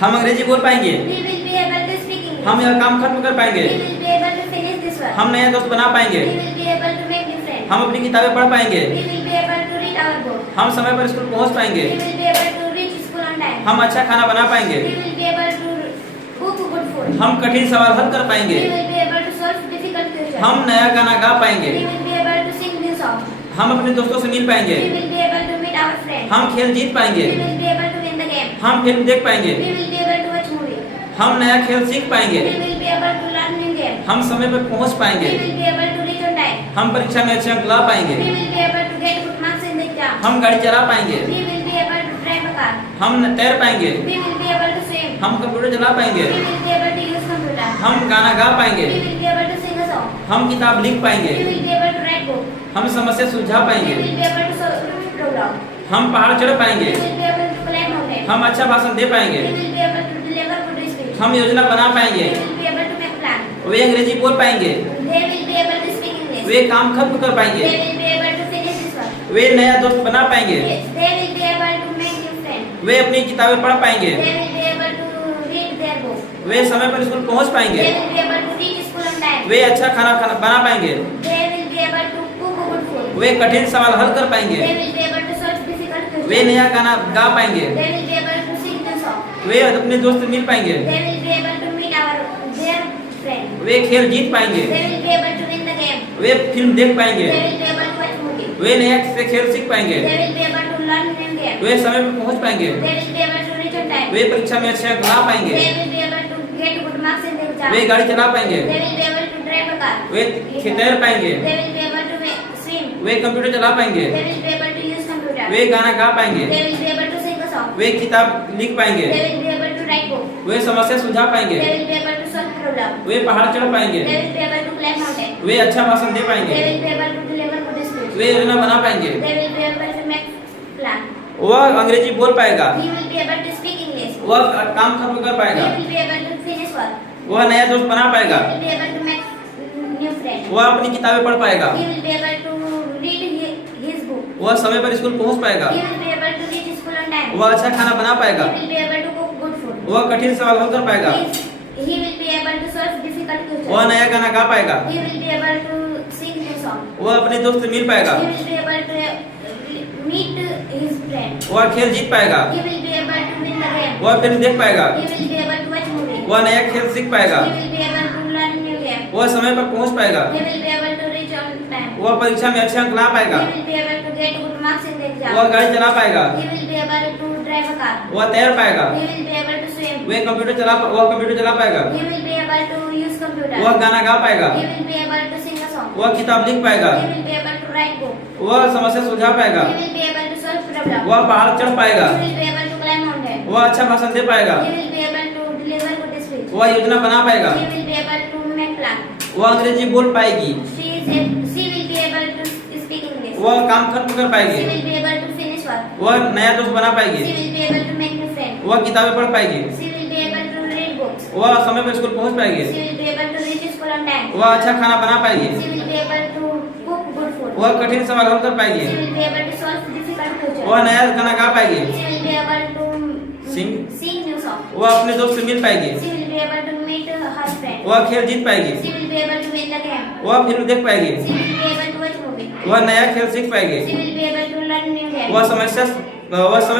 हम अंग्रेजी बोल पाएंगे। We will be able to speak English. हम यह काम खत्म कर पाएंगे। We will be able to finish this work. हम नए दोस्त बना पाएंगे। We will be able to make new friends. हम अपनी किताबें पढ़ पाएंगे। We will be able to read our book. हम समय पर स्कूल पहुंच पाएंगे। We will be able to reach school on time. हम अच्छा खाना बना पाएंगे। We will be able to cook good food. हम कठिन सवाल हल कर पाएंगे। We will be able to solve difficult questions. हम नया गाना गा पाएंगे। We will be able to sing new songs. हम अपने दोस्तों से मिल पाएंगे। We will be able to meet our friends. हम खेल जीत पाएंगे। We will be able to win the game. हम फिल्म देख पाएंगे। We will be able to watch movie. हम नया खेल सीख पाएंगे। We will be able to learn new game. हम समय पर पहुंच पाएंगे। We will be able to reach on time. हम परीक्षा में अच्छे अंक ला पाएंगे। We will be able to get good marks in the exam. हम गाड़ी चला पाएंगे। We will be able to drive a car. हम तैर पाएंगे। We will be able to swim. हम कंप्यूटर चला पाएंगे। We will be able to use computer. हम गाना गा पाएंगे। We will be able to sing a song. हम किताब लिख पाएंगे। We will be able to write book. हम समस्या सुलझा We पाएंगे। will be able to solve problem. हम पहाड़ चढ़ पाएंगे। We will be able to climb mountain. हम अच्छा भाषण दे पाएंगे। We will be able to deliver good speech. हम योजना बना We पाएंगे। will be able to make plan. वे अंग्रेजी बोल पाएंगे। They will be able to speak English. वे काम खत्म कर They पाएंगे। will be able to finish this work. वे नया दोस्त बना पाएंगे। They will be able to make new friends. वे अपनी किताबें पढ़ पाएंगे। They will be able to read their book. वे समय पर स्कूल पहुंच They पाएंगे। will be able to reach school on time. वे अच्छा खाना बना पाएंगे। They will be able to cook good food. वे कठिन सवाल हल कर पाएंगे। They will be able to solve difficult questions. वे नया गाना गा पाएंगे। They will be able to sing the song. वे अपने दोस्त से मिल पाएंगे। They will be able to meet their friend. वे खेल जीत पाएंगे। They will be able to win the game. Way film देख They पाएंगे। will be able to watch movie. वे नया से खेल सीख पाएंगे। They will be able to learn new game. वे समय पर पहुंच पाएंगे। They will be able to reach on time. वे परीक्षा में अच्छे अंक ला पाएंगे। They will be able to get good marks in the exam. वे गाड़ी चला पाएंगे। They will be able to drive a car. वे तैर पाएंगे। They will be able to swim. Way computer चला पाएंगे। They will be able to use computer. वे गाना गा पाएंगे। They will be able to sing a song. वे किताब लिख पाएंगे। They will be able to write book. वे समस्या सुलझा पाएंगे। They will be able to solve problem. वे पहाड़ चढ़ पाएंगे। They will be able to climb mountain. वे अच्छा भाषण दे They पाएंगे। will be able to deliver good speech. वे योजना बना पाएंगे। They will be able to make plan. वह अंग्रेजी बोल पाएगा। He will be able to speak English. वह काम खत्म कर He पाएगा। will be able to finish work. वह नया दोस्त बना He पाएगा। will be able to make new friends. वह अपनी किताबें पढ़ पाएगा। He will be able to read his book. वह समय पर स्कूल पहुंच पाएगा। He will be able to reach school on time. वह अच्छा खाना बना पाएगा। He will be able to cook good food. वह कठिन सवाल हल कर पाएगा। He will be able to solve difficult questions. वह नया गाना गा पाएगा। He will be able to sing new song. वह अपने दोस्त से मिल पाएगा। He will be able to meet his friend. वह खेल जीत पाएगा। He will be able to win the game. वह फिल्म देख पाएगा। He will be able to watch movie. वह नया खेल सीख पाएगा। He will be able to learn new game. वह समय पर पहुंच पाएगा। He will be able to reach on time. वह परीक्षा में अच्छे अंक ला पाएगा। He will be able to get good marks in the exam. वह गाड़ी चला पाएगा। He will be able to drive a car. वह तैर पाएगा। He will be able to swim. वह कंप्यूटर चला पाएगा। He will be able to use computer. वह गाना गा पाएगा। He will be able to sing a song. वह किताब लिख पाएगा। He will be able to write book. वह समस्या सुलझा पाएगा। He will be able to solve problem. वह पहाड़ चढ़ पाएगा। He will be able to climb mountain. वह अच्छा भाषण दे पाएगा। He will be able to deliver good speech. वह योजना बना पाएगा। He will be able to make plan. वह अंग्रेजी बोल पाएगी। She will be able to speak English. वह काम खत्म कर She पाएगी। will be able to finish work. वह नया दोस्त बना She पाएगी। will be able to make new friends. वह किताबें पढ़ पाएगी। She will be able to read books. वह समय पर स्कूल पहुंच पाएगी। She will be able to reach school on time. वह अच्छा खाना बना पाएगी। She will be able to cook good food. वह कठिन सवाल हल कर पाएगी। She will be able to solve difficult questions. वह नया गाना गा पाएगी। She will be able to Sing. sing new song. वह अपने दोस्त से मिल पाएगी। She will be able to meet her friend. वह खेल जीत पाएगी। She will be able to win the game. वह फिल्म देख पाएगी। She will be able to watch movie. वह नया खेल सीख पाएगी। She will be able to learn new game. वह समय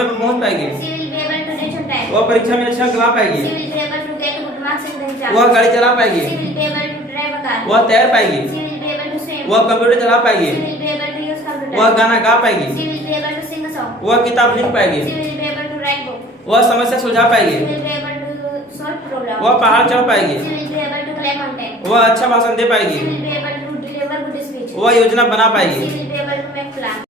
पर पहुंच पाएगी। She will be able to reach on time. वह परीक्षा में अच्छा अंक ला She पाएगी। will be able to get good marks in the exam. वह गाड़ी चला पाएगी। She will be able to drive a car. वह तैर पाएगी। She will be able to swim. वह कंप्यूटर चला She पाएगी। will be able to use computer. वह गाना गा पाएगी। She will be able to sing a song. वह किताब लिख पाएगी। She will be able to write book. वह समस्या सुलझा She पाएगी। will be able to solve problem. वह पहाड़ चढ़ पाएगी। She will be able to climb mountain. वह अच्छा भाषण दे She पाएगी। will be able to deliver good speech. वह योजना बना She पाएगी। will be able to make plan.